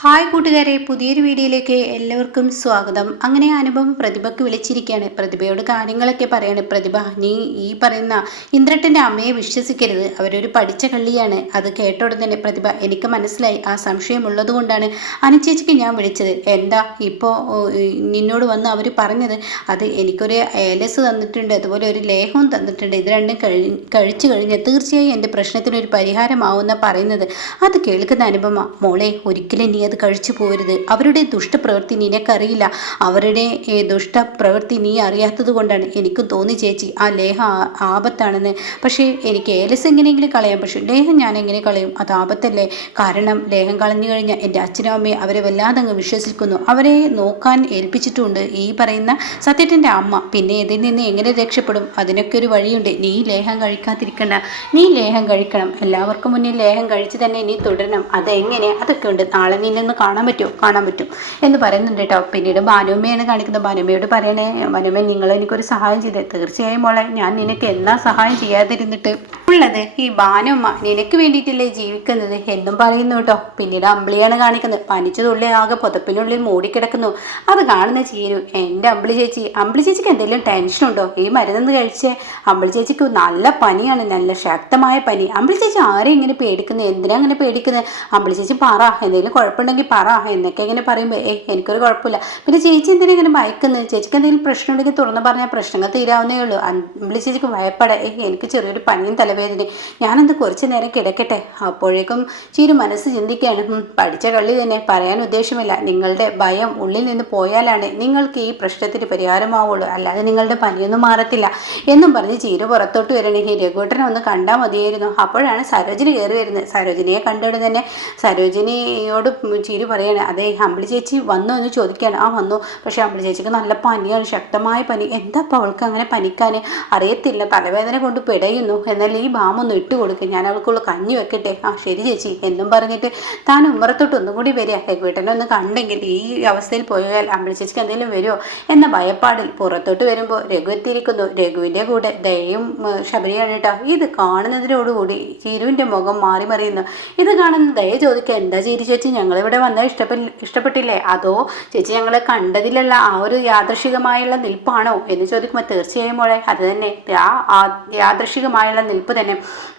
Hi കൂട്ടുകാരെ, പുതിയൊരു വീഡിയോയിലേക്ക് എല്ലാവർക്കും സ്വാഗതം. അങ്ങനെ അനുപമ പ്രതിഭയ്ക്ക് വിളിച്ചിരിക്കുകയാണ്. പ്രതിഭയോട് കാര്യങ്ങളൊക്കെ പറയാണ്. പ്രതിഭ, നീ ഈ പറയുന്ന ഇന്ദ്രട്ടൻ്റെ അമ്മയെ വിശ്വസിക്കരുത്, അവരൊരു പഠിച്ച കള്ളിയാണ്. അത് കേട്ടോടെ തന്നെ പ്രതിഭ, എനിക്ക് മനസ്സിലായി, ആ സംശയമുള്ളത് കൊണ്ടാണ് അനുചേച്ചിക്ക് ഞാൻ വിളിച്ചത്. എന്താ ഇപ്പോൾ നിന്നോട് വന്ന് അവർ പറഞ്ഞത്? അത് എനിക്കൊരു ഏലസ് തന്നിട്ടുണ്ട്, അതുപോലെ ഒരു ലേഹവും തന്നിട്ടുണ്ട്. ഇത് രണ്ടും കഴിച്ചു കഴിഞ്ഞാൽ തീർച്ചയായും എൻ്റെ പ്രശ്നത്തിനൊരു പരിഹാരമാവുന്ന പറയുന്നത്. അത് കേൾക്കുന്ന അനുപമ, മോളെ ഒരിക്കലും നീ അത് കഴിച്ചു പോരുത്. അവരുടെ ദുഷ്ടപ്രവൃത്തി നിനക്കറിയില്ല, അവരുടെ ദുഷ്ടപ്രവൃത്തി നീ അറിയാത്തത് കൊണ്ടാണ്. എനിക്ക് തോന്നി ചേച്ചി, ആ ലേഹം ആപത്താണെന്ന്. പക്ഷേ എനിക്ക് ഏലസ് എങ്ങനെയെങ്കിലും കളയാം, പക്ഷേ ലേഹം ഞാൻ എങ്ങനെ കളയും? അത് ആപത്തല്ലേ? കാരണം ലേഹം കളഞ്ഞു കഴിഞ്ഞാൽ എൻ്റെ അച്ഛനും അമ്മയും അവരെ വല്ലാതെ അങ്ങ് വിശ്വസിക്കുന്നു. അവരെ നോക്കാൻ ഏൽപ്പിച്ചിട്ടുണ്ട് ഈ പറയുന്ന സത്യത്തിൻ്റെ അമ്മ. പിന്നെ ഇതിൽ നിന്ന് എങ്ങനെ രക്ഷപ്പെടും? അതിനൊക്കെ ഒരു വഴിയുണ്ട്. നീ ലേഹം കഴിക്കാതിരിക്കണ്ട, നീ ലേഹം കഴിക്കണം. എല്ലാവർക്കും മുന്നിൽ ലേഹം കഴിച്ച് തന്നെ നീ തുടരണം. അതെങ്ങനെ? അതൊക്കെ ഉണ്ട്, നാളെ നിന്നൊന്ന് കാണാൻ പറ്റുമോ? കാണാൻ പറ്റും എന്ന് പറയുന്നുണ്ട് കേട്ടോ. പിന്നീട് ഭാനുമ്മയാണ് കാണിക്കുന്നത്. ഭാനുമ്മയോട് പറയണേ, ഭാനുമ്മ നിങ്ങൾ എനിക്കൊരു സഹായം ചെയ്തേ. തീർച്ചയായും മോളെ, ഞാൻ നിനക്ക് എന്നാ സഹായം ചെയ്യാതിരുന്നിട്ട് ഉള്ളത്? ഈ ഭാനുമ്മ നിനക്ക് വേണ്ടിയിട്ടല്ലേ ജീവിക്കുന്നത് എന്നും പറയുന്നു കേട്ടോ. പിന്നീട് അമ്പിളിയാണ് കാണിക്കുന്നത്. പനിച്ചതുള്ളി ആകെ പുതപ്പിനുള്ളിൽ മൂടിക്കിടക്കുന്നു. അത് കാണുന്ന ചീരു, എൻ്റെ അമ്പിളി ചേച്ചിക്ക് എന്തെങ്കിലും ടെൻഷനുണ്ടോ? ഈ മരുന്ന് കഴിച്ചേ? അമ്പിളി ചേച്ചിക്ക് നല്ല പനിയാണ്, നല്ല ശക്തമായ പനി. അമ്പിളി ചേച്ചി ആരെ ഇങ്ങനെ പേടിക്കുന്നത്? എന്തിനാ അങ്ങനെ പേടിക്കുന്നത്? അമ്പിളി ചേച്ചി പറ, എന്തെങ്കിലും കുഴപ്പമുണ്ടെങ്കിൽ പറ എന്നൊക്കെ ഇങ്ങനെ പറയുമ്പോൾ എനിക്കൊരു കുഴപ്പമില്ല. പിന്നെ ചേച്ചി എന്തിനാ ഇങ്ങനെ ഭയക്കുന്നത്? ചേച്ചിക്ക് എന്തെങ്കിലും പ്രശ്നം ഉണ്ടെങ്കിൽ തുറന്ന് പറഞ്ഞാൽ പ്രശ്നങ്ങൾ തീരാവുന്നേ ഉള്ളൂ. അമ്പിളി ചേച്ചിക്ക് ഭയപ്പെടാം. എനിക്ക് ചെറിയൊരു പനിയും തലവേദനയും, ഞാനെന്ത് കുറച്ച് നേരം കിടക്കട്ടെ. അപ്പോഴേക്കും ചീരു മനസ്സ് ചിന്തിക്കുകയാണ്, പഠിച്ച കള്ളി തന്നെ, പറയാൻ ഉദ്ദേശമില്ല. നിങ്ങളുടെ ഭയം ഉള്ളിൽ നിന്ന് പോയാലാണ് നിങ്ങൾക്ക് ഈ പ്രശ്നത്തിന് പരിഹാരമാവുള്ളൂ, അല്ലാതെ നിങ്ങളുടെ പനിയൊന്നും മാറത്തില്ല എന്നും പറഞ്ഞ് ചീരു പുറത്തോട്ട് വരണമെങ്കിൽ രഘുവേട്ടനെ ഒന്ന് കണ്ടാൽ മതിയായിരുന്നു. അപ്പോഴാണ് സരോജിനി കയറി വരുന്നത്. സരോജിനിയെ കണ്ടോടെ തന്നെ സരോജിനിയോട് ചീരു പറയാണ്, അതെ അമ്പിളി ചേച്ചി വന്നോ എന്ന് ചോദിക്കുകയാണ്. ആ വന്നു, പക്ഷേ അമ്പിളി ചേച്ചിക്ക് നല്ല പനിയാണ്, ശക്തമായ പനി. എന്താ അപ്പോൾ അവൾക്ക് അങ്ങനെ പനിക്കാൻ? അറിയത്തില്ല, തലവേദന കൊണ്ട് പിടയുന്നു. എന്നാൽ ഈ ബാമൊന്ന് ഇട്ട് കൊടുക്കുക, ഞാൻ അവൾക്കുള്ള കഞ്ഞി വെക്കട്ടെ. ആ ശരി ചേച്ചി എന്നും പറഞ്ഞിട്ട് താൻ ഉമ്മറത്തോട്ട് ഒന്നും കൂടി വരിക. രഘുവേട്ടനെ ഒന്ന് കണ്ടെങ്കിൽ ഈ അവസ്ഥയിൽ പോയാൽ അമ്പിളി ചേച്ചിക്ക് എന്തെങ്കിലും വരുമോ എന്ന ഭയപ്പാടിൽ പുറത്തോട്ട് വരുമ്പോൾ രഘു എത്തിയിരിക്കുന്നു. രഘുവിൻ്റെ കൂടെ ദയയും ശബരിയാണ് കേട്ടോ. ഇത് കാണുന്നതിനോടുകൂടി ചീരുവിൻ്റെ മുഖം മാറി മറിയുന്നു. ഇത് കാണുന്ന ദയ ചോദിക്കുക, എന്താ ചീരു ചേച്ചി, ഞങ്ങളിവിടെ വന്നത് ഇഷ്ടപ്പെട്ടില്ലേ? അതോ ചേച്ചി ഞങ്ങളെ കണ്ടതിലുള്ള ആ ഒരു യാദൃശികമായുള്ള നിൽപ്പാണോ എന്ന് ചോദിക്കുമ്പോൾ, തീർച്ചയായും മോളെ അത് തന്നെ, ആ യാദൃശികമായുള്ള നിൽപ്പ് തന്നെ.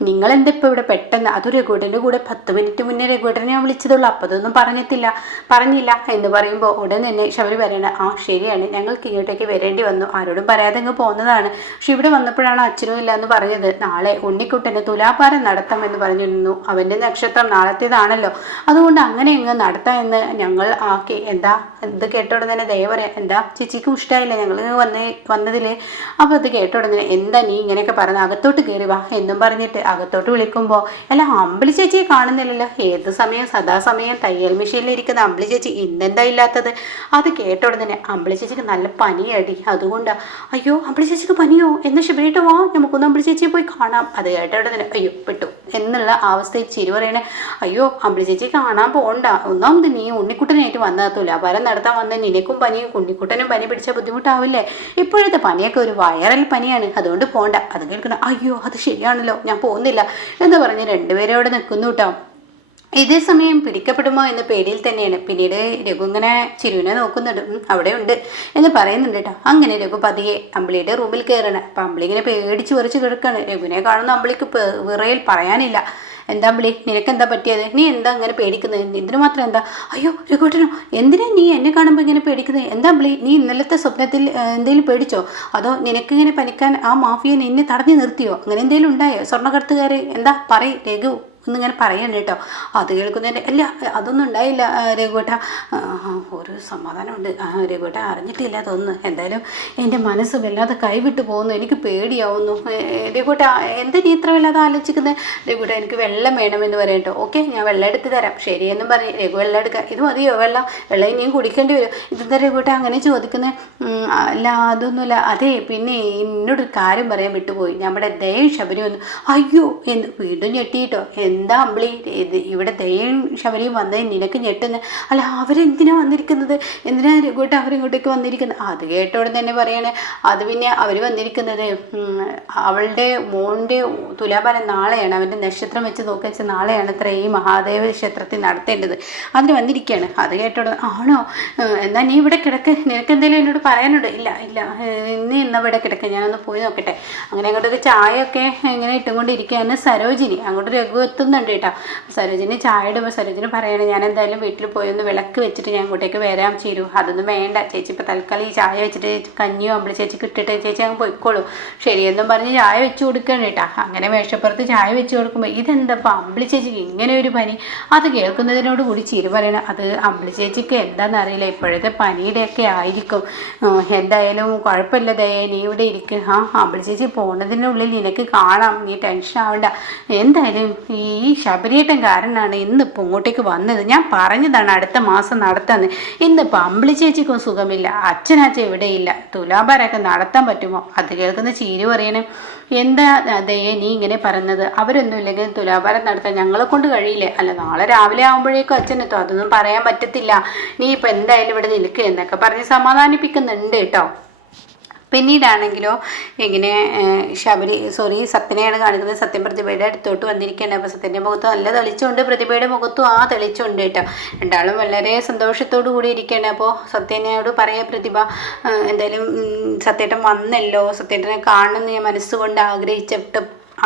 നിങ്ങൾ എന്താ ഇപ്പോൾ ഇവിടെ പെട്ടെന്ന്? അത് രഘുവേട്ടൻ്റെ കൂടെ 10 മിനിറ്റ് മുന്നേ രഘുവേട്ടനെ ഞാൻ വിളിച്ചതുള്ളൂ, അപ്പോൾ അതൊന്നും പറഞ്ഞില്ല എന്ന് പറയുമ്പോൾ ഉടൻ തന്നെ ശബരി പറയണ, ആ ശരിയാണ്, ഞങ്ങൾക്ക് ഇങ്ങോട്ടേക്ക് വരേണ്ടി വന്നു, ആരോടും പറയാതെ അങ്ങ് പോകുന്നതാണ്. പക്ഷെ ഇവിടെ വന്നപ്പോഴാണ് അച്ഛനും ഇല്ല എന്ന് പറഞ്ഞത്. നാളെ ഉണ്ണിക്കുട്ടന് തുലാഭാരം നടത്താമെന്ന് പറഞ്ഞിരുന്നു. അവൻ്റെ നക്ഷത്രം നാളത്തേതാണല്ലോ, അതുകൊണ്ട് അങ്ങനെ ഇങ്ങ് നടത്താം എന്ന് ഞങ്ങൾ ആക്കി. എന്താ ഇത് കേട്ടോടെ തന്നെ ദയ പറയാം, എന്താ ചേച്ചിക്കും ഇഷ്ടമായില്ല ഞങ്ങൾ വന്നതിൽ? അപ്പോൾ അത് കേട്ടോടെ തന്നെ, എന്താ നീ ഇങ്ങനെയൊക്കെ പറഞ്ഞ് അകത്തോട്ട് കയറി വാ എന്നും പറഞ്ഞിട്ട് അകത്തോട്ട് വിളിക്കുമ്പോൾ, അല്ല അമ്പിളി ചേച്ചിയെ കാണുന്നില്ലല്ലോ. ഏത് സമയം സദാസമയം തയ്യൽ മെഷീനിലിരിക്കുന്ന അമ്പിളി ചേച്ചി ഇന്നെന്താ ഇല്ലാത്തത്? അത് കേട്ടോടെ തന്നെ, അമ്പിളി ചേച്ചിക്ക് നല്ല പനിയടി, അതുകൊണ്ടാണ്. അയ്യോ അമ്പിളി ചേച്ചിക്ക് പനിയോ? എന്ന് ശിവരേട്ട് വാ, നമുക്കൊന്ന് അമ്പിളി ചേച്ചിയെ പോയി കാണാം. അത് കേട്ടോടെ തന്നെ അയ്യോ പെട്ടു എന്നുള്ള അവസ്ഥയിൽ ചിരി പറയണേ, അയ്യോ അമ്പിളി ചേച്ചി കാണാൻ പോകണ്ട, ഒന്നാമത് നീ ഉണ്ണിക്കുട്ടനായിട്ട് വന്നതല്ല, വരം നടത്താൻ വന്ന നിനക്കും പനിയും ഉണ്ണിക്കുട്ടനും പനി പിടിച്ച ബുദ്ധിമുട്ടാവില്ലേ? ഇപ്പോഴത്തെ പനിയൊക്കെ ഒരു വൈറൽ പനിയാണ്, അതുകൊണ്ട് പോകണ്ട. അത് കേൾക്കണം, അയ്യോ അത് ശരിയാണല്ലോ, ഞാൻ പോകുന്നില്ല എന്ന് പറഞ്ഞ് രണ്ടുപേരും അവിടെ നിൽക്കുന്നു കേട്ടോ. ഇതേ സമയം പിടിക്കപ്പെടുമോ എന്ന പേടിയിൽ തന്നെയാണ്. പിന്നീട് രഘു ഇങ്ങനെ ചിരുവിനെ നോക്കുന്നുണ്ട്, അവിടെ ഉണ്ട് എന്ന് പറയുന്നുണ്ട് കേട്ടോ. അങ്ങനെ രഘു പതിയെ അമ്പിളിയുടെ റൂമിൽ കയറണം. അപ്പം അമ്പിളി ഇങ്ങനെ പേടിച്ച് വരച്ച് കിടക്കുകയാണ്. രഘുവിനെ കാണുന്ന അമ്പിളിക്ക് വിറയിൽ പറയാനില്ല. എന്താ അമ്പിളി, നിനക്കെന്താ പറ്റിയത്? നീ എന്താ അങ്ങനെ പേടിക്കുന്നത്? ഇതിന് മാത്രം എന്താ? അയ്യോ രഘുവേട്ടനോ, എന്തിനാ നീ എന്നെ കാണുമ്പോൾ ഇങ്ങനെ പേടിക്കുന്നത്? എന്താ അമ്പിളി, നീ ഇന്നലത്തെ സ്വപ്നത്തിൽ എന്തെങ്കിലും പേടിച്ചോ? അതോ നിനക്കിങ്ങനെ പനിക്കാൻ ആ മാഫിയ നിന്നെ തടഞ്ഞു നിർത്തിയോ? അങ്ങനെ എന്തെങ്കിലും ഉണ്ടായോ? സ്വർണ്ണക്കടത്തുകാർ എന്താ പറയും രഘു എന്നിങ്ങനെ പറയണ്ട കേട്ടോ. അത് കേൾക്കുന്നതിൻ്റെ അല്ല, അതൊന്നും ഉണ്ടായില്ല രഘുവേട്ട, ഒരു സമാധാനമുണ്ട്. രഘുവേട്ട അറിഞ്ഞിട്ടില്ല തോന്നുന്നു. എന്തായാലും എൻ്റെ മനസ്സ് വല്ലാതെ കൈവിട്ട് പോകുന്നു, എനിക്ക് പേടിയാവുന്നു. രഘുവേട്ട എന്താ നീ ഇത്ര വല്ലാതെ ആലോചിക്കുന്നത്? രഘുവേട്ട എനിക്ക് വെള്ളം വേണമെന്ന് പറയട്ടോ. ഓക്കെ ഞാൻ വെള്ളം എടുത്ത് തരാം. ശരിയെന്നും പറഞ്ഞ് രഘു വെള്ളം എടുക്കാം. ഇത് മതിയോ വെള്ളം ഇനിയും കുടിക്കേണ്ടി വരും. ഇതെന്താ രഘുവേട്ട അങ്ങനെ ചോദിക്കുന്നത്? അല്ല അതൊന്നുമില്ല. അതെ പിന്നെ എന്നോടൊരു കാര്യം പറയാൻ വിട്ടുപോയി, നമ്മുടെ ദയ ശബരി വന്നു. അയ്യോ എന്ന് വീണ്ടും ഞെട്ടിയിട്ടോ. എന്താ അമ്പിളി ഇത് ഇവിടെ ദയയും ശബരിയും വന്നത് നിനക്ക് ഞെട്ടുന്ന അല്ല അവരെന്തിനാ വന്നിരിക്കുന്നത് എന്തിനാ രഘുവേട്ട അവരിങ്ങോട്ടേക്ക് വന്നിരിക്കുന്നത് അത് കേട്ടോടെ തന്നെ പറയണേ അത് പിന്നെ അവർ വന്നിരിക്കുന്നത് അവളുടെ മോൻ്റെ തുലാഭാരം നാളെയാണ് അവൻ്റെ നക്ഷത്രം വെച്ച് നോക്കി വെച്ചാൽ നാളെയാണ് അത്ര ഈ മഹാദേവ ക്ഷേത്രത്തിൽ നടത്തേണ്ടത് അതിന് വന്നിരിക്കുകയാണ് അത് കേട്ടോടെ ആണോ എന്നാൽ നീ ഇവിടെ കിടക്ക് നിനക്ക് എന്തെങ്കിലും എന്നോട് പറയാനുണ്ട് ഇല്ല ഇല്ല നീ ഇന്ന് ഇവിടെ കിടക്ക് ഞാനൊന്ന് പോയി നോക്കട്ടെ അങ്ങനെ അങ്ങോട്ടൊക്കെ ചായയൊക്കെ ഇങ്ങനെ ഇട്ടുകൊണ്ടിരിക്കുകയാണ് സരോജിനി അങ്ങോട്ട് രഘു എത്തുന്നുണ്ട് കേട്ടോ സരോജിനി ചായ ഇടുമ്പോൾ സരോജിനി പറയണേ ഞാൻ എന്തായാലും വീട്ടിൽ പോയി ഒന്ന് വിളക്ക് വെച്ചിട്ട് ഞാൻ അങ്ങോട്ടേക്ക് വരാം ചേരൂ അതൊന്നും വേണ്ട ചേച്ചി ഇപ്പോൾ തൽക്കാലം ഈ ചായ വെച്ചിട്ട് കഞ്ഞിയോ അമ്പിളി ചേച്ചിക്ക് ഇട്ടിട്ട് ചേച്ചി അങ്ങ് പോയിക്കോളൂ ശരിയെന്നും പറഞ്ഞ് ചായ വെച്ച് കൊടുക്കണം കേട്ടോ അങ്ങനെ മേശപ്പുറത്ത് ചായ വെച്ച് കൊടുക്കുമ്പോൾ ഇതെന്തപ്പോൾ അമ്പിളി ചേച്ചിക്ക് ഇങ്ങനെ ഒരു പനി അത് കേൾക്കുന്നതിനോട് കൂടി ചിരി പറയണം അത് അമ്പിളി ചേച്ചിക്ക് എന്താണെന്നറിയില്ല ഇപ്പോഴത്തെ പനിയുടെയൊക്കെ ആയിരിക്കും എന്തായാലും കുഴപ്പമില്ല ദയേ നീ ഇവിടെ ഇരിക്കുക അമ്പിളി ചേച്ചി പോകുന്നതിനുള്ളിൽ നിനക്ക് കാണാം നീ ടെൻഷൻ ആവണ്ട എന്തായാലും ഈ ശബരിയേട്ടൻ കാരനാണ് ഇന്നിപ്പോൾ ഇങ്ങോട്ടേക്ക് വന്നത് ഞാൻ പറഞ്ഞതാണ് അടുത്ത മാസം നടത്താന്ന് ഇന്നിപ്പോൾ അമ്പിളി ചേച്ചിക്കും സുഖമില്ല അച്ഛനച്ഛൻ ഇവിടെയില്ല തുലാഭാരമൊക്കെ നടത്താൻ പറ്റുമോ അത് കേൾക്കുന്ന ചീരി പറയണേ എന്താ ദയേ നീ ഇങ്ങനെ പറഞ്ഞത് അവരൊന്നും ഇല്ലെങ്കിൽ തുലാഭാരം നടത്താൻ ഞങ്ങളെ കൊണ്ട് കഴിയില്ലേ അല്ല നാളെ രാവിലെ ആകുമ്പോഴേക്കും അച്ഛനെത്തും അതൊന്നും പറയാൻ പറ്റത്തില്ല നീ ഇപ്പം എന്തായാലും ഇവിടെ നിൽക്കുക എന്നൊക്കെ പറഞ്ഞ് സമാധാനിപ്പിക്കുന്നുണ്ട് കേട്ടോ പിന്നീടാണെങ്കിലോ ഇങ്ങനെ സത്യനെയാണ് കാണിക്കുന്നത് സത്യം പ്രതിഭയുടെ അടുത്തോട്ട് വന്നിരിക്കുകയാണ് അപ്പോൾ സത്യൻ്റെ മുഖത്ത് നല്ല തെളിച്ചുണ്ട് പ്രതിഭയുടെ മുഖത്തും ആ തെളിച്ചുണ്ട് കേട്ടോ രണ്ടാളും വളരെ സന്തോഷത്തോടു കൂടി ഇരിക്കുകയാണ് അപ്പോൾ സത്യനോട് പറയാ പ്രതിഭ എന്തായാലും സത്യേട്ടൻ വന്നല്ലോ സത്യേട്ടനെ കാണണമെന്ന് ഞാൻ മനസ്സുകൊണ്ട്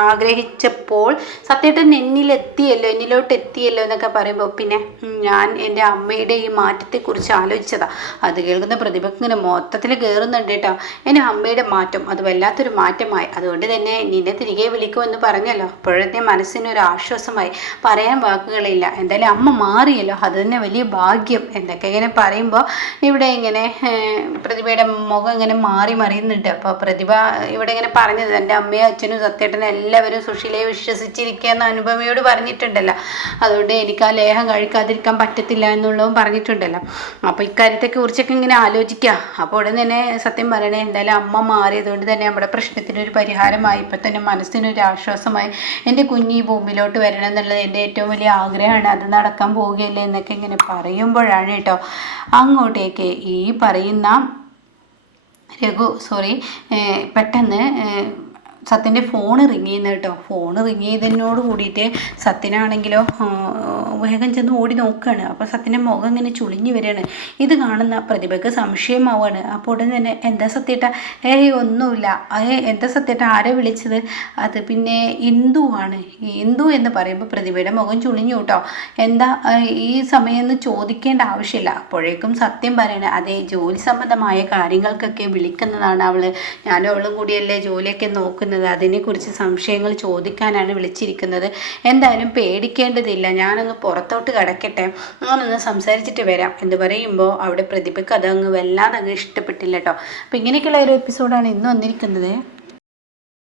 ആഗ്രഹിച്ചപ്പോൾ സത്യേട്ടൻ എന്നിലോട്ട് എത്തിയല്ലോ എന്നൊക്കെ പറയുമ്പോൾ പിന്നെ ഞാൻ എൻ്റെ അമ്മയുടെ ഈ മാറ്റത്തെക്കുറിച്ച് ആലോചിച്ചതാണ് അത് കേൾക്കുന്ന പ്രതിഭയ്ക്ക് ഇങ്ങനെ മൊത്തത്തിൽ കയറുന്നുണ്ട് കേട്ടോ എൻ്റെ അമ്മയുടെ മാറ്റം അത് വല്ലാത്തൊരു മാറ്റമായി അതുകൊണ്ട് തന്നെ നിന്നെ തിരികെ വിളിക്കുമെന്ന് പറഞ്ഞല്ലോ അപ്പോഴത്തെ മനസ്സിനൊരു ആശ്വാസമായി പറയാൻ വാക്കുകളില്ല എന്തായാലും അമ്മ മാറിയല്ലോ അത് തന്നെ വലിയ ഭാഗ്യം എന്നൊക്കെ ഇങ്ങനെ പറയുമ്പോൾ ഇവിടെ ഇങ്ങനെ പ്രതിഭയുടെ മുഖം ഇങ്ങനെ മാറി മറിയുന്നുണ്ട് അപ്പോൾ പ്രതിഭ ഇവിടെ ഇങ്ങനെ പറഞ്ഞത് എൻ്റെ അമ്മയും അച്ഛനും സത്യേട്ടനും എല്ലാവരും സുശീലയെ വിശ്വസിച്ചിരിക്കുക എന്ന് അനുപമയോട് പറഞ്ഞിട്ടുണ്ടല്ലോ അതുകൊണ്ട് എനിക്ക് ആ ലേഹം കഴിക്കാതിരിക്കാൻ പറ്റത്തില്ല എന്നുള്ളതും പറഞ്ഞിട്ടുണ്ടല്ലോ അപ്പോൾ ഇക്കാര്യത്തെക്കുറിച്ചൊക്കെ കുറിച്ചൊക്കെ ഇങ്ങനെ ആലോചിക്കുക അപ്പോൾ ഉടൻ തന്നെ സത്യം പറയണേ എന്തായാലും അമ്മ മാറിയതുകൊണ്ട് തന്നെ നമ്മുടെ പ്രശ്നത്തിനൊരു പരിഹാരമായി ഇപ്പം തന്നെ മനസ്സിനൊരു ആശ്വാസമായി എൻ്റെ കുഞ്ഞ് ഈ ഭൂമിയിലോട്ട് വരണം എന്നുള്ളത് എൻ്റെ ഏറ്റവും വലിയ ആഗ്രഹമാണ് അത് നടക്കാൻ പോവുകയല്ലേ എന്നൊക്കെ ഇങ്ങനെ പറയുമ്പോഴാണ് കേട്ടോ അങ്ങോട്ടേക്ക് ഈ പറയുന്ന പെട്ടെന്ന് സത്യൻ്റെ ഫോണ് റിങ് ചെയ്യുന്ന കേട്ടോ ഫോണ് റിങ് ചെയ്തതിനോട് കൂടിയിട്ട് സത്യനാണെങ്കിലോ വേഗം ചെന്ന് ഓടി നോക്കുകയാണ് അപ്പോൾ സത്യൻ്റെ മുഖം ഇങ്ങനെ ചുളിഞ്ഞു വരികയാണ് ഇത് കാണുന്ന പ്രതിഭയ്ക്ക് സംശയമാവുകയാണ് അപ്പോൾ ഉടൻ തന്നെ എന്താ സത്യേട്ട ഒന്നുമില്ല എന്താ സത്യേട്ട ആരെ വിളിച്ചത് അത് പിന്നെ ഇന്ദുവാണ് ഇന്ദു എന്ന് പറയുമ്പോൾ പ്രതിഭയുടെ മുഖം ചുളിഞ്ഞു കേട്ടോ എന്താ ഈ സമയം എന്ന് ചോദിക്കേണ്ട ആവശ്യമില്ല അപ്പോഴേക്കും സത്യം പറയണേ അതേ ജോലി സംബന്ധമായ കാര്യങ്ങൾക്കൊക്കെ വിളിക്കുന്നതാണ് ഞാനും അവളും കൂടിയല്ലേ ജോലിയൊക്കെ നോക്കുന്നത് അതിനെക്കുറിച്ച് സംശയങ്ങൾ ചോദിക്കാനാണ് വിളിച്ചിരിക്കുന്നത് എന്തായാലും പേടിക്കേണ്ടതില്ല ഞാനൊന്ന് പുറത്തോട്ട് കിടക്കട്ടെ ഞാനൊന്ന് സംസാരിച്ചിട്ട് വരാം എന്ന് പറയുമ്പോൾ അവിടെ പ്രതിഭയ്ക്ക് അതങ്ങ് വല്ലാതെ അങ്ങ് ഇഷ്ടപ്പെട്ടില്ല കേട്ടോ അപ്പോൾ ഇങ്ങനെയൊക്കെയുള്ള ഒരു എപ്പിസോഡാണ് ഇന്ന് വന്നിരിക്കുന്നത്.